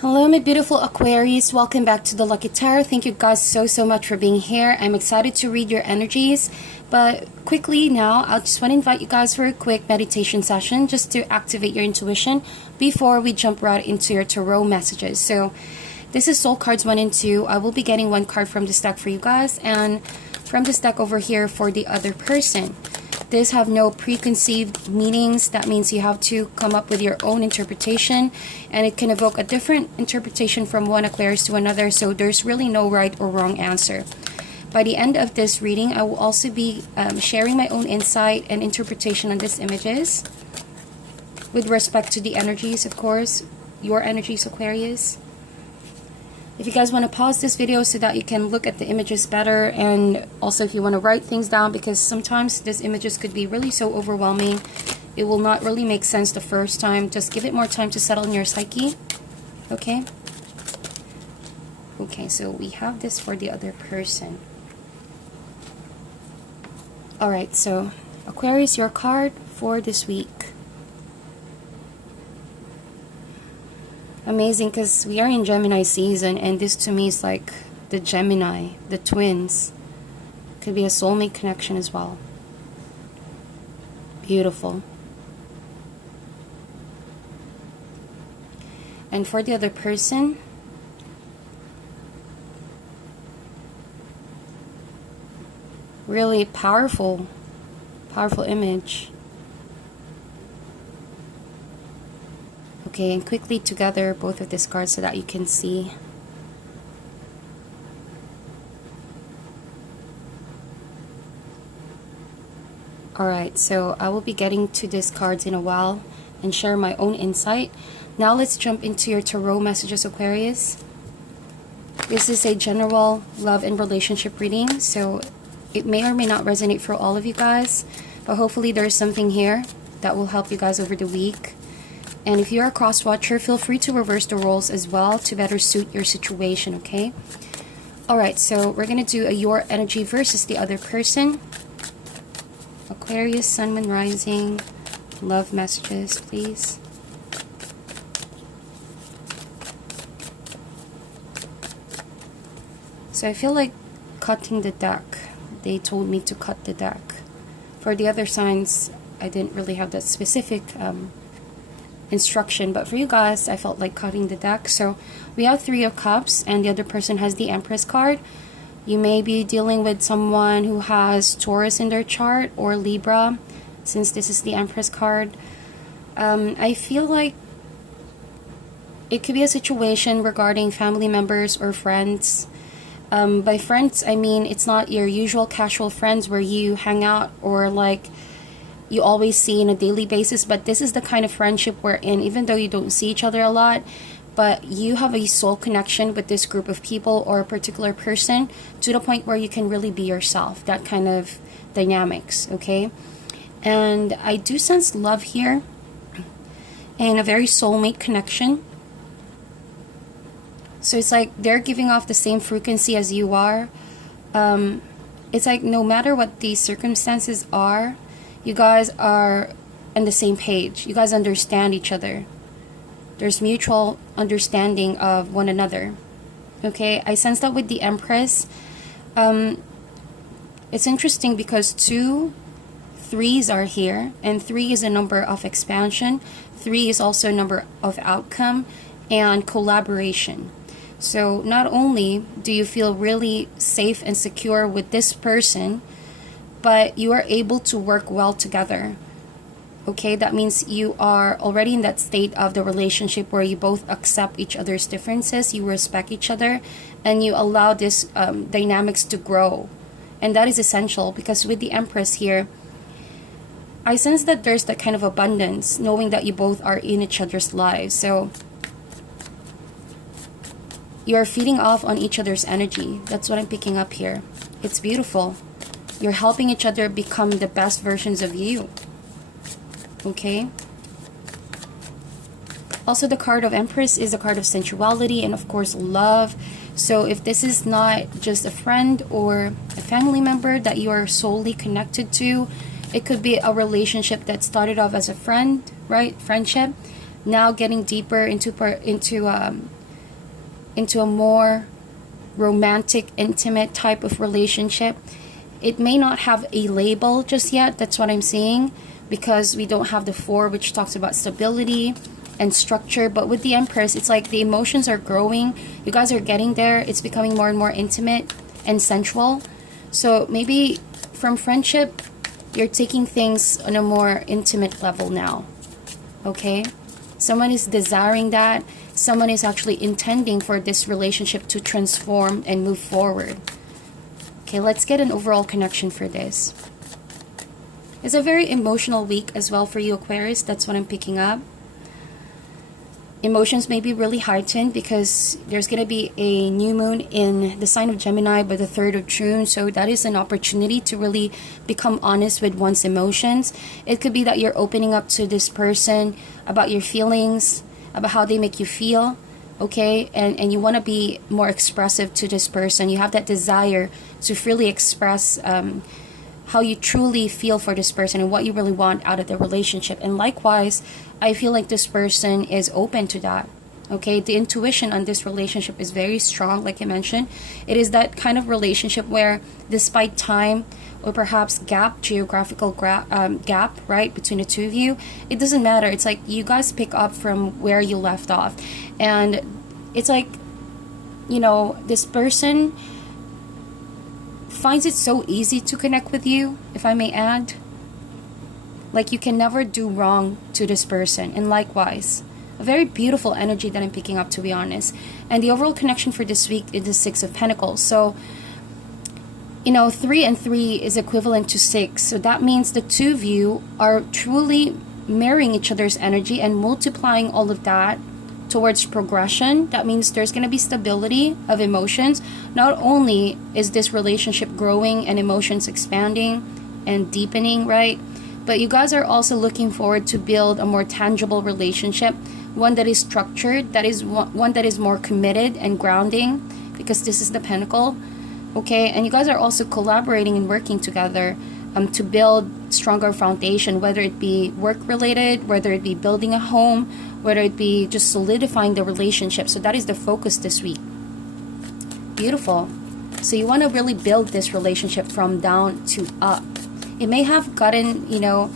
Hello my beautiful Aquarius, welcome back to the Lucky Tarot. Thank you guys so much for being here. I'm excited to read your energies, but quickly now I just want to invite you guys for a quick meditation session just to activate your intuition before we jump right into your tarot messages. So this is Soul Cards 1 and 2. I will be getting one card from this deck for you guys and from this deck over here for the other person. These have no preconceived meanings. That means you have to come up with your own interpretation, and it can evoke a different interpretation from one Aquarius to another, so there's really no right or wrong answer. By the end of this reading, I will also be sharing my own insight and interpretation on these images with respect to the energies, of course, your energies, Aquarius. If you guys want to pause this video so that you can look at the images better, and also if you want to write things down, because sometimes these images could be really so overwhelming, it will not really make sense the first time. Just give it more time to settle in your psyche. Okay, so we have this for the other person. Alright, so Aquarius, your card for this week. Amazing, because we are in Gemini season, and this to me is like the Gemini, the twins. Could be a soulmate connection as well. Beautiful. And for the other person, really powerful image. Okay, and quickly together both of these cards so that you can see. Alright, so I will be getting to these cards in a while and share my own insight. Now let's jump into your tarot messages, Aquarius. This is a general love and relationship reading, so it may or may not resonate for all of you guys, but hopefully there's something here that will help you guys over the week. And if you're a cross watcher, feel free to reverse the roles as well to better suit your situation, okay? Alright, so we're going to do a your energy versus the other person. Aquarius, Sun, Moon, Rising, love messages, please. So I feel like cutting the deck. They told me to cut the deck. For the other signs, I didn't really have that specific instruction, but for you guys I felt like cutting the deck. So we have Three of Cups and the other person has the Empress card. You may be dealing with someone who has Taurus in their chart or Libra, since this is the Empress card. I feel like it could be a situation regarding family members or friends. By friends I mean it's not your usual casual friends where you hang out or like you always see on a daily basis, but this is the kind of friendship we're in, even though you don't see each other a lot, but you have a soul connection with this group of people or a particular person to the point where you can really be yourself. That kind of dynamics, okay? And I do sense love here and a very soulmate connection. So it's like they're giving off the same frequency as you are. It's like no matter what the circumstances are, you guys are on the same page. You guys understand each other. There's mutual understanding of one another. Okay, I sense that with the Empress. It's interesting because 2 3s are here, and 3 is a number of expansion. 3 is also a number of outcome and collaboration. So not only do you feel really safe and secure with this person, but you are able to work well together. Okay, that means you are already in that state of the relationship where you both accept each other's differences, you respect each other, and you allow this dynamics to grow. And that is essential because with the Empress here, I sense that there's that kind of abundance, knowing that you both are in each other's lives. So you are feeding off on each other's energy. That's what I'm picking up here. It's beautiful. You're helping each other become the best versions of you. Okay? Also, the card of Empress is a card of sensuality and, of course, love. So if this is not just a friend or a family member that you are solely connected to, it could be a relationship that started off as a friend, right? Friendship. Now getting deeper into into a more romantic, intimate type of relationship. It may not have a label just yet, that's what I'm seeing, because we don't have the 4, which talks about stability and structure. But with the Empress, it's like the emotions are growing. You guys are getting there. It's becoming more and more intimate and sensual. So maybe from friendship, you're taking things on a more intimate level now. Okay? Someone is desiring that. Someone is actually intending for this relationship to transform and move forward. Okay, let's get an overall connection for this. It's a very emotional week as well for you, Aquarius. That's what I'm picking up. Emotions may be really heightened because there's going to be a new moon in the sign of Gemini by the 3rd of June. So that is an opportunity to really become honest with one's emotions. It could be that you're opening up to this person about your feelings, about how they make you feel. Okay, and you want to be more expressive to this person. You have that desire to freely express how you truly feel for this person and what you really want out of the relationship. And likewise, I feel like this person is open to that. Okay, the intuition on this relationship is very strong. Like I mentioned, it is that kind of relationship where despite time or perhaps geographical gap, right, between the two of you, it doesn't matter. It's like you guys pick up from where you left off. And it's like, you know, this person finds it so easy to connect with you, if I may add. Like you can never do wrong to this person. And likewise, a very beautiful energy that I'm picking up, to be honest. And the overall connection for this week is the 6 of Pentacles. So, you know, 3 and 3 is equivalent to 6. So that means the two of you are truly marrying each other's energy and multiplying all of that towards progression. That means there's going to be stability of emotions. Not only is this relationship growing and emotions expanding and deepening, right? But you guys are also looking forward to build a more tangible relationship, one that is structured, that is one that is more committed and grounding, because this is the Pentacle. Okay, and you guys are also collaborating and working together to build stronger foundation, whether it be work related, whether it be building a home, whether it be just solidifying the relationship. So that is the focus this week. Beautiful. So you want to really build this relationship from down to up. It may have gotten, you know,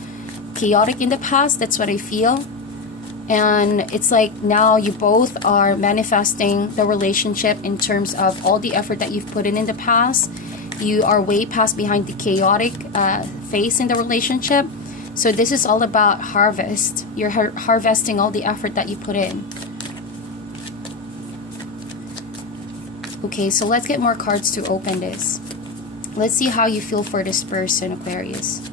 chaotic in the past. That's what I feel. And it's like now you both are manifesting the relationship in terms of all the effort that you've put in the past. You are way past behind the chaotic phase in the relationship. So this is all about harvest. You're harvesting all the effort that you put in. Okay, so let's get more cards to open this. Let's see how you feel for this person, Aquarius.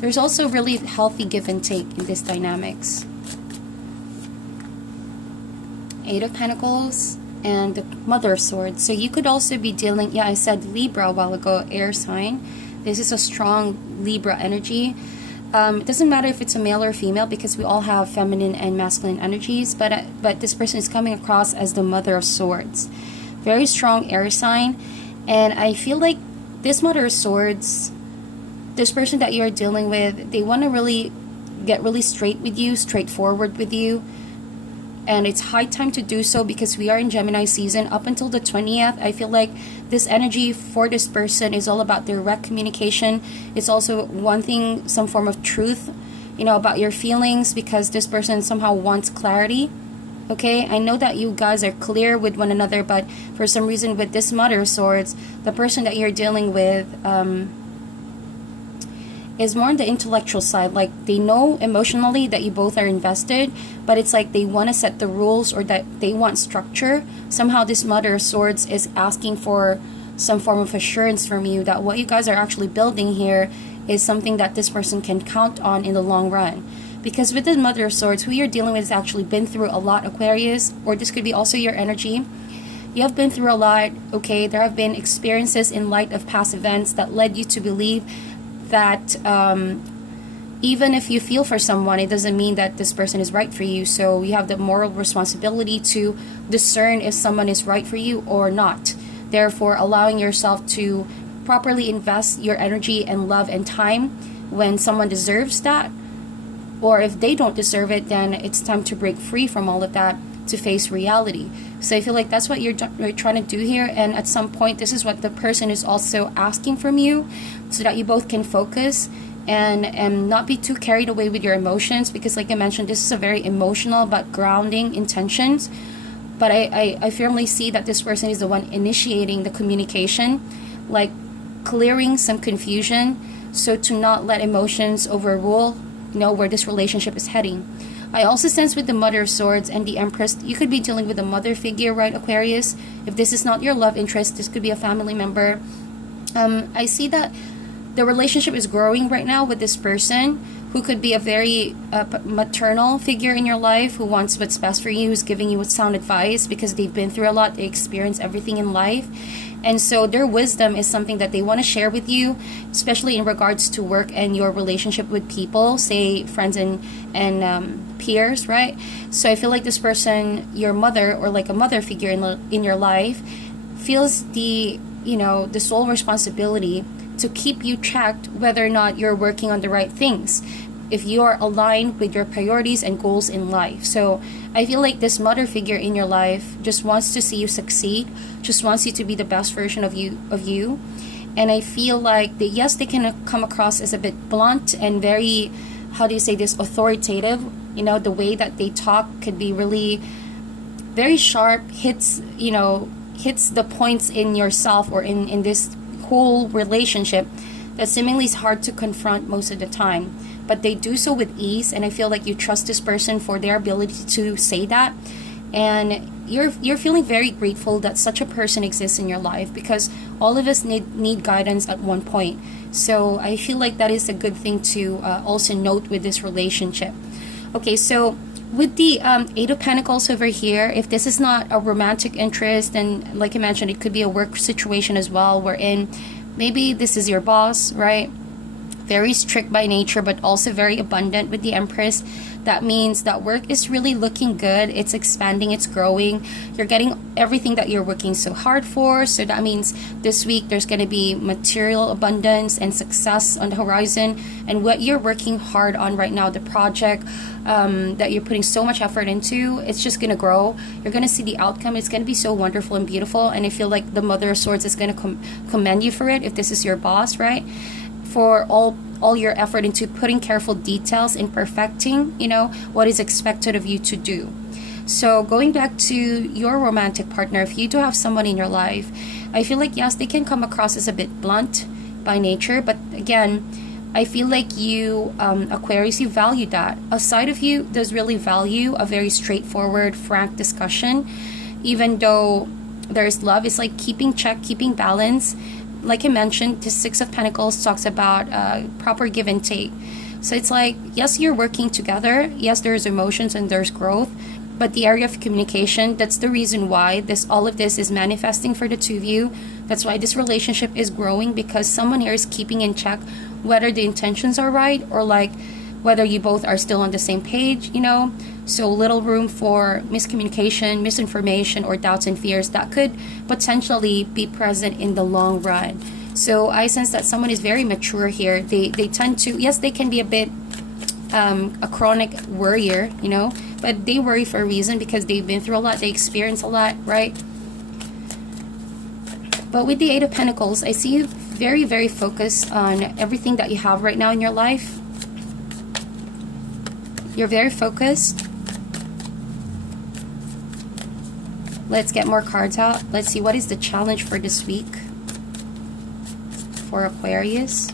There's also really healthy give and take in this dynamics. 8 of Pentacles and the Mother of Swords. So you could also be dealing, yeah, I said Libra a while ago, air sign. This is a strong Libra energy. It doesn't matter if it's a male or female because we all have feminine and masculine energies, but this person is coming across as the Mother of Swords. Very strong air sign. And I feel like this Mother of Swords, this person that you're dealing with, they want to really get really straight with you, straightforward with you. And it's high time to do so because we are in Gemini season up until the 20th. I feel like this energy for this person is all about direct communication. It's also wanting some form of truth, you know, about your feelings, because this person somehow wants clarity. Okay, I know that you guys are clear with one another, but for some reason with this Mother of Swords, the person that you're dealing with is more on the intellectual side. Like they know emotionally that you both are invested, but it's like they want to set the rules, or that they want structure. Somehow this Mother of Swords is asking for some form of assurance from you that what you guys are actually building here is something that this person can count on in the long run. Because with the Mother of Swords, who you're dealing with has actually been through a lot, Aquarius, or this could be also your energy. You have been through a lot, okay? There have been experiences in light of past events that led you to believe that even if you feel for someone, it doesn't mean that this person is right for you. So you have the moral responsibility to discern if someone is right for you or not. Therefore, allowing yourself to properly invest your energy and love and time when someone deserves that. Or if they don't deserve it, then it's time to break free from all of that to face reality. So I feel like that's what you're trying to do here. And at some point, this is what the person is also asking from you, so that you both can focus and not be too carried away with your emotions. Because like I mentioned, this is a very emotional but grounding intentions. But I firmly see that this person is the one initiating the communication, like clearing some confusion, so to not let emotions overrule, where this relationship is heading. I also sense with the Mother of Swords and the Empress, you could be dealing with a mother figure, right, Aquarius? If this is not your love interest, this could be a family member. I see that the relationship is growing right now with this person, who could be a very maternal figure in your life, who wants what's best for you, who's giving you sound advice because they've been through a lot, they experience everything in life. And so their wisdom is something that they want to share with you, especially in regards to work and your relationship with people, say friends and peers, right? So I feel like this person, your mother or like a mother figure in your life, feels the sole responsibility to keep you checked whether or not you're working on the right things, if you are aligned with your priorities and goals in life. So I feel like this mother figure in your life just wants to see you succeed, just wants you to be the best version of you. And I feel like yes, they can come across as a bit blunt and very, how do you say this, authoritative. The way that they talk could be really very sharp, hits the points in yourself or in this whole relationship that seemingly is hard to confront most of the time. But they do so with ease, and I feel like you trust this person for their ability to say that. And you're feeling very grateful that such a person exists in your life, because all of us need guidance at one point. So I feel like that is a good thing to also note with this relationship. Okay, so with the Eight of Pentacles over here, if this is not a romantic interest, then like I mentioned, it could be a work situation as well, wherein maybe this is your boss, right? Very strict by nature, but also very abundant with the Empress. That means that work is really looking good. It's expanding, it's growing. You're getting everything that you're working so hard for. So that means this week there's going to be material abundance and success on the horizon. And what you're working hard on right now, the project that you're putting so much effort into, it's just going to grow. You're going to see the outcome. It's going to be so wonderful and beautiful. And I feel like the Mother of Swords is going to commend you for it, if this is your boss, right? For all your effort into putting careful details in perfecting, what is expected of you to do. So going back to your romantic partner, if you do have someone in your life, I feel like, yes, they can come across as a bit blunt by nature, but again, I feel like you, Aquarius, you value that. A side of you does really value a very straightforward, frank discussion. Even though there's love, it's like keeping check, keeping balance. Like I mentioned, the Six of Pentacles talks about proper give and take. So it's like, yes, you're working together. Yes, there's emotions and there's growth. But the area of communication, that's the reason why all of this is manifesting for the two of you. That's why this relationship is growing, because someone here is keeping in check whether the intentions are right, or like whether you both are still on the same page, So little room for miscommunication, misinformation, or doubts and fears that could potentially be present in the long run. So I sense that someone is very mature here. They tend to, yes, they can be a bit a chronic worrier, but they worry for a reason, because they've been through a lot, they experience a lot, right? But with the Eight of Pentacles, I see you very, very focused on everything that you have right now in your life. You're very focused. Let's get more cards out. Let's see, what is the challenge for this week for Aquarius?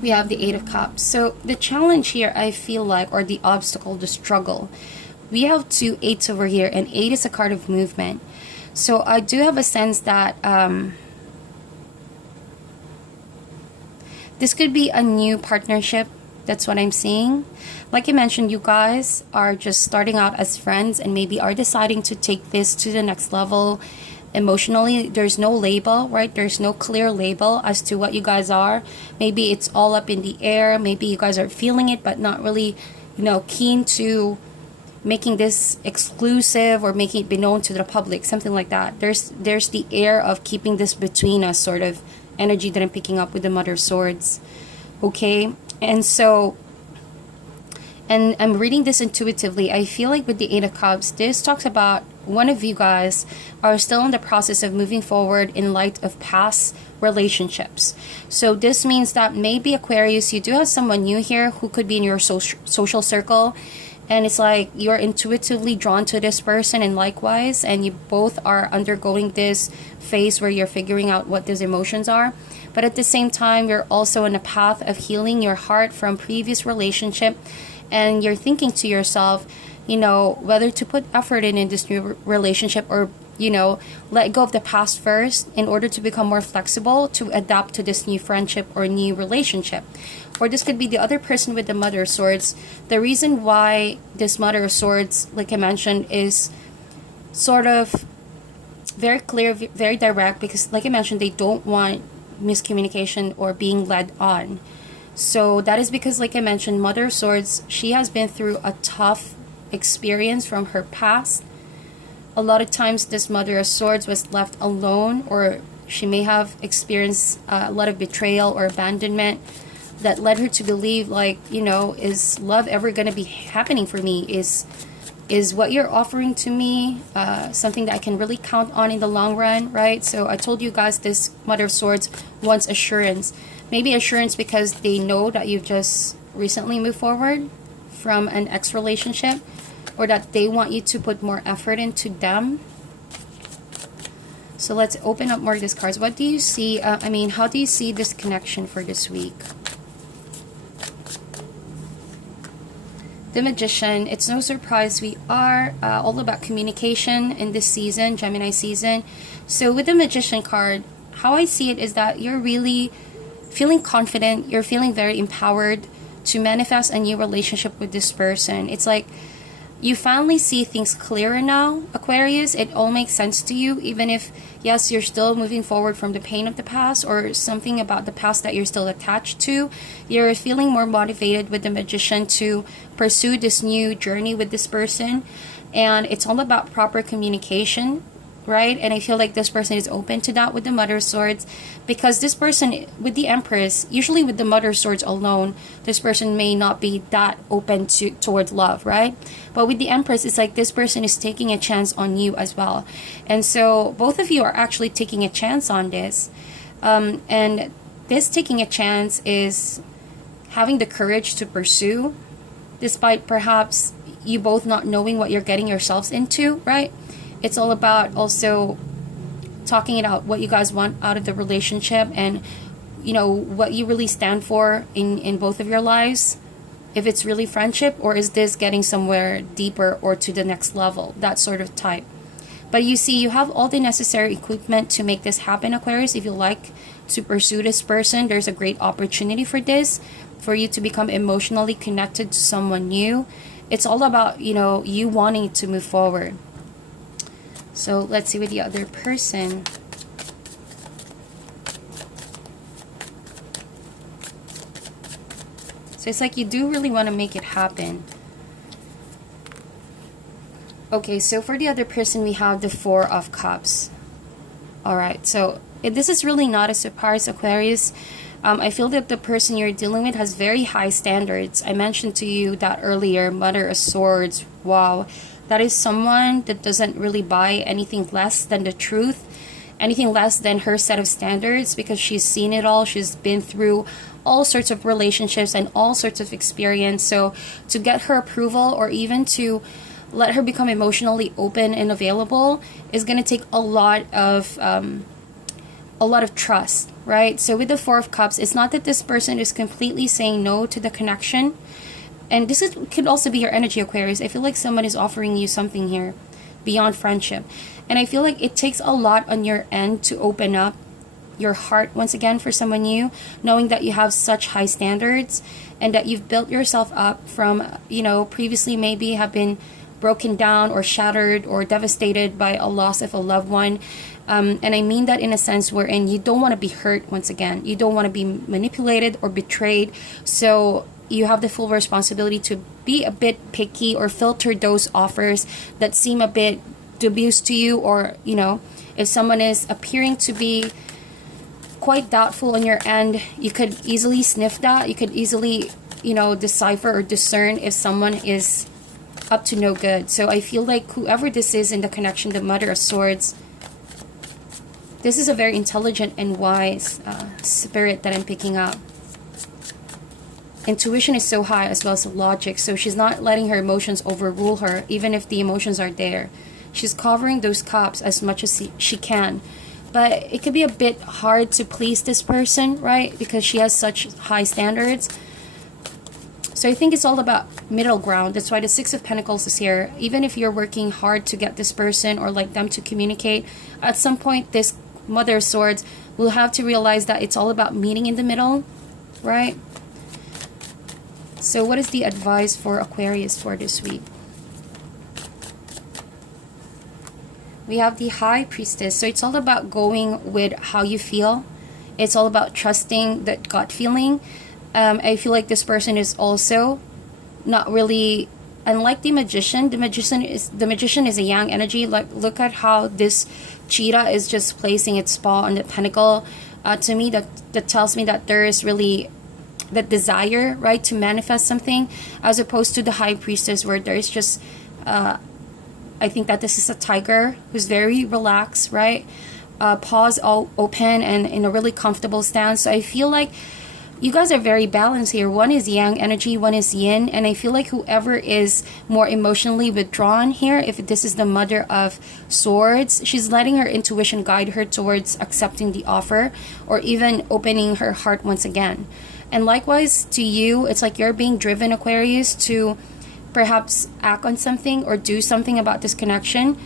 We have the Eight of Cups. So the challenge here, I feel like, or the obstacle, the struggle, we have two eights over here, and 8 is a card of movement. So I do have a sense that this could be a new partnership. That's what I'm seeing. Like I mentioned, you guys are just starting out as friends and maybe are deciding to take this to the next level emotionally. There's no label, right? There's no clear label as to what you guys are. Maybe it's all up in the air. Maybe you guys are feeling it but not really, keen to making this exclusive or making it be known to the public, something like that. There's the air of keeping this between us sort of energy that I'm picking up with the Mother of Swords. Okay, and so, and I'm reading this intuitively. I feel like with the Eight of Cups, this talks about one of you guys are still in the process of moving forward in light of past relationships. So this means that maybe, Aquarius, you do have someone new here who could be in your social circle, and it's like you're intuitively drawn to this person, and likewise, and you both are undergoing this phase where you're figuring out what these emotions are. But at the same time, you're also on a path of healing your heart from previous relationship, and you're thinking to yourself, you know, whether to put effort in this new relationship, or, you know, let go of the past first in order to become more flexible to adapt to this new friendship or new relationship. Or this could be the other person with the Mother of Swords. The reason why this Mother of Swords, like I mentioned, is sort of very clear, very direct, because like I mentioned, they don't want miscommunication or being led on. So that is because, like I mentioned, Mother of Swords, she has been through a tough experience from her past. A lot of times this Mother of Swords was left alone, or she may have experienced a lot of betrayal or abandonment that led her to believe, like, you know, is love ever going to be happening for me? Is what you're offering to me something that I can really count on in the long run, right? So I told you guys this Mother of Swords wants assurance. Maybe assurance because they know that you've just recently moved forward from an ex relationship, or that they want you to put more effort into them. So let's open up more of these cards. What do you see? How do you see this connection for this week? The Magician. It's no surprise we are all about communication in this season, Gemini season. So with the Magician card, how I see it is that you're really feeling confident. You're feeling very empowered to manifest a new relationship with this person. It's like you finally see things clearer now, Aquarius. It all makes sense to you, even if, yes, you're still moving forward from the pain of the past, or something about the past that you're still attached to. You're feeling more motivated with the Magician to pursue this new journey with this person. And it's all about proper communication, right? And I feel like this person is open to that with the Mother of Swords, because this person with the Empress, usually with the Mother of Swords alone, this person may not be that open towards love, right? But with the Empress, it's like this person is taking a chance on you as well. And so both of you are actually taking a chance on this. And this taking a chance is having the courage to pursue, despite perhaps you both not knowing what you're getting yourselves into, right? It's all about also talking it out, what you guys want out of the relationship, and, you know, what you really stand for in both of your lives. If it's really friendship, or is this getting somewhere deeper or to the next level, that sort of type. But you see, you have all the necessary equipment to make this happen, Aquarius. If you like to pursue this person, there's a great opportunity for this, for you to become emotionally connected to someone new. It's all about, you know, you wanting to move forward. So let's see with the other person. So it's like you do really want to make it happen. Okay, so for the other person, we have the Four of Cups. Alright, so this is really not a surprise, Aquarius. I feel that the person you're dealing with has very high standards. I mentioned to you that earlier, Mother of Swords. Wow. That is someone that doesn't really buy anything less than the truth, anything less than her set of standards, because she's seen it all. She's been through all sorts of relationships and all sorts of experience. So to get her approval, or even to let her become emotionally open and available, is going to take a lot of trust, right? So with the Four of Cups, it's not that this person is completely saying no to the connection. And this could also be your energy, Aquarius. I feel like someone is offering you something here beyond friendship. And I feel like it takes a lot on your end to open up your heart once again for someone new, knowing that you have such high standards and that you've built yourself up from, you know, previously maybe have been broken down or shattered or devastated by a loss of a loved one. And I mean that in a sense wherein you don't want to be hurt once again. You don't want to be manipulated or betrayed. So you have the full responsibility to be a bit picky or filter those offers that seem a bit dubious to you, or if someone is appearing to be quite doubtful on your end, you could easily sniff that. You could easily decipher or discern if someone is up to no good. So I feel like whoever this is in the connection, the Mother of Swords, this is a very intelligent and wise spirit that I'm picking up. Intuition is so high, as well as logic, so she's not letting her emotions overrule her, even if the emotions are there. She's covering those cups as much as she can. But it could be a bit hard to please this person, right? Because she has such high standards. So I think it's all about middle ground. That's why the Six of Pentacles is here. Even if you're working hard to get this person or like them to communicate, at some point this Mother of Swords will have to realize that it's all about meeting in the middle, right? So what is the advice for Aquarius for this week? We have the High Priestess. So it's all about going with how you feel. It's all about trusting that gut feeling. I feel like this person is also not really, unlike the Magician. The Magician is a yang energy. Like, look at how this cheetah is just placing its paw on the pentacle. To me, that tells me that there is really that desire, right, to manifest something, as opposed to the High Priestess, where there is just I think that this is a tiger who's very relaxed, right? Paws all open and in a really comfortable stance. So I feel like you guys are very balanced here. One is yang energy, one is yin. And I feel like whoever is more emotionally withdrawn here, if this is the Mother of Swords, she's letting her intuition guide her towards accepting the offer or even opening her heart once again. And likewise to you, it's like you're being driven, Aquarius, to perhaps act on something or do something about this connection,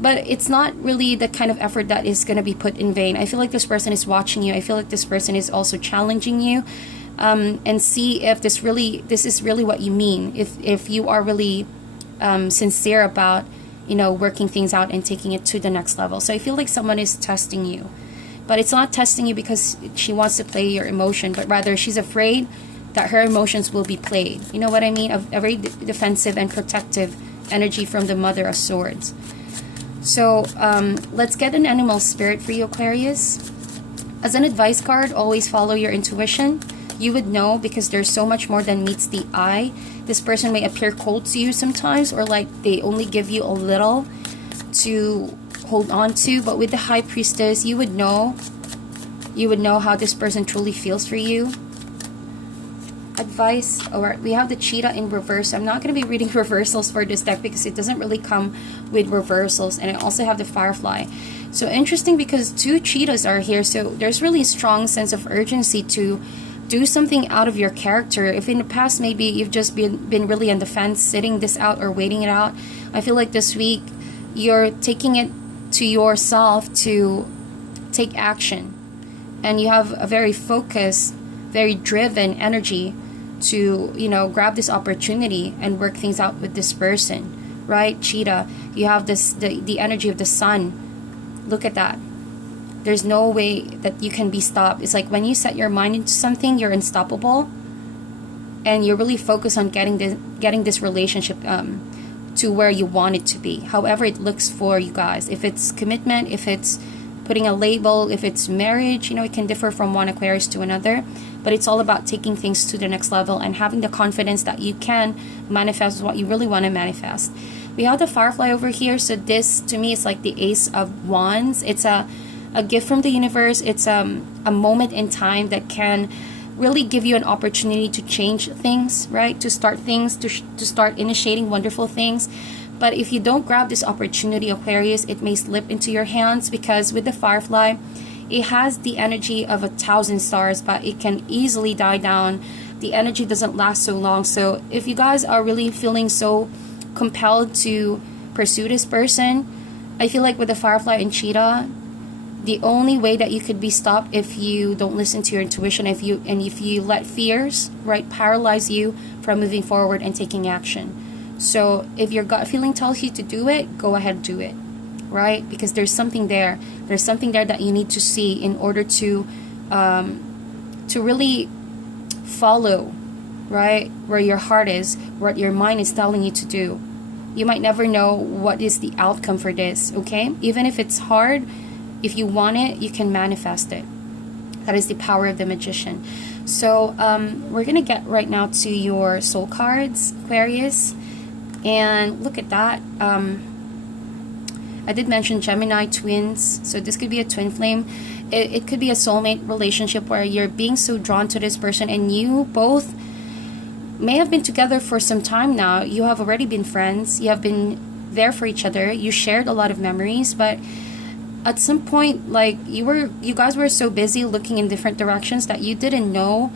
but it's not really the kind of effort that is going to be put in vain. I feel like this person is watching you. I feel like this person is also challenging you, and see if this is really what you mean, if you are really sincere about working things out and taking it to the next level. So I feel like someone is testing you, but it's not testing you because she wants to play your emotion, but rather she's afraid that her emotions will be played. You know what I mean? A very defensive and protective energy from the Mother of Swords. So let's get an animal spirit for you, Aquarius. As an advice card, always follow your intuition. You would know, because there's so much more than meets the eye. This person may appear cold to you sometimes, or like they only give you a little to hold on to. But with the High Priestess, you would know how this person truly feels for you. Advice. Alright, we have the cheetah in reverse. I'm not going to be reading reversals for this deck because it doesn't really come with reversals. And I also have the firefly. So interesting, because two cheetahs are here. So there's really a strong sense of urgency to do something out of your character. If in the past maybe you've just been really on the fence, sitting this out or waiting it out, I feel like this week you're taking it to yourself to take action. And you have a very focused, very driven energy to grab this opportunity and work things out with this person, right? Cheetah, you have this the energy of the sun. Look at that. There's no way that you can be stopped. It's like when you set your mind into something, you're unstoppable, and you're really focused on getting this relationship to where you want it to be, however it looks for you guys. If it's commitment, if it's putting a label, if it's marriage, it can differ from one Aquarius to another. But it's all about taking things to the next level and having the confidence that you can manifest what you really want to manifest. We have the firefly over here. So this, to me, is like the Ace of Wands. It's a gift from the universe. It's a moment in time that can really give you an opportunity to change things, right? To start things, to start initiating wonderful things. But if you don't grab this opportunity, Aquarius, it may slip into your hands, because with the firefly, it has the energy of 1,000 stars, but it can easily die down. The energy doesn't last so long. So if you guys are really feeling so compelled to pursue this person, I feel like with the firefly and cheetah, the only way that you could be stopped if you don't listen to your intuition, if you let fears, right, paralyze you from moving forward and taking action. So if your gut feeling tells you to do it, go ahead, do it, right? Because there's something there. There's something there that you need to see in order to really follow right? Where your heart is, what your mind is telling you to do. You might never know what is the outcome for this, okay? Even if it's hard, if you want it, you can manifest it. That is the power of the magician. So we're gonna get right now to your soul cards, Aquarius, and look at that. I did mention Gemini twins, so this could be a twin flame. It could be a soulmate relationship where you're being so drawn to this person, and you both may have been together for some time now. You have already been friends. You have been there for each other. You shared a lot of memories, but at some point, like, you guys were so busy looking in different directions that you didn't know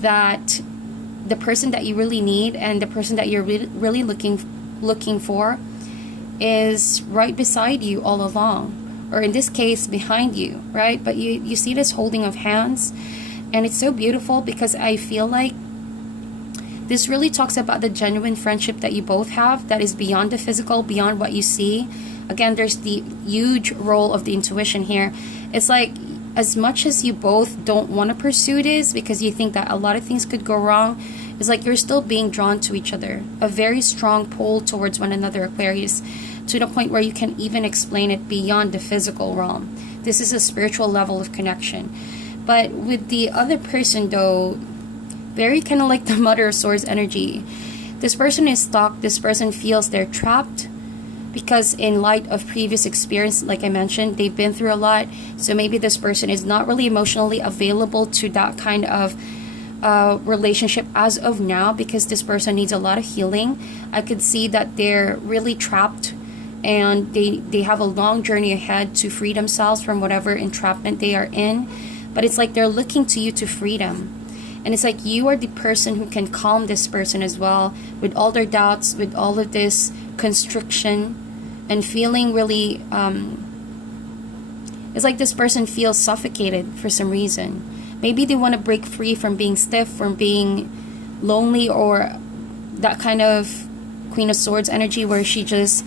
that the person that you really need and the person that you're really looking for is right beside you all along, or in this case behind you, right? But you see this holding of hands, and it's so beautiful because I feel like this really talks about the genuine friendship that you both have that is beyond the physical, beyond what you see. Again, there's the huge role of the intuition here. It's like, as much as you both don't want to pursue this because you think that a lot of things could go wrong, it's like you're still being drawn to each other. A very strong pull towards one another, Aquarius, to the point where you can even explain it beyond the physical realm. This is a spiritual level of connection. But with the other person, though, very kind of like the Mother of Swords energy. This person is stuck. This person feels they're trapped because in light of previous experience, like I mentioned, they've been through a lot. So maybe this person is not really emotionally available to that kind of relationship as of now, because this person needs a lot of healing. I could see that they're really trapped, and they have a long journey ahead to free themselves from whatever entrapment they are in. But it's like they're looking to you to free them. And it's like you are the person who can calm this person as well, with all their doubts, with all of this constriction, and feeling really, it's like this person feels suffocated for some reason. Maybe they want to break free from being stiff, from being lonely, or that kind of Queen of Swords energy where she just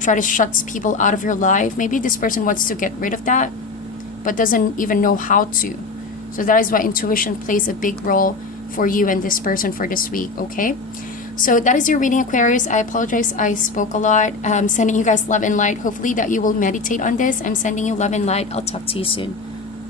try to shut people out of your life. Maybe this person wants to get rid of that, but doesn't even know how to. So that is why intuition plays a big role for you and this person for this week, okay? So that is your reading, Aquarius. I apologize, I spoke a lot. I'm sending you guys love and light. Hopefully that you will meditate on this. I'm sending you love and light. I'll talk to you soon.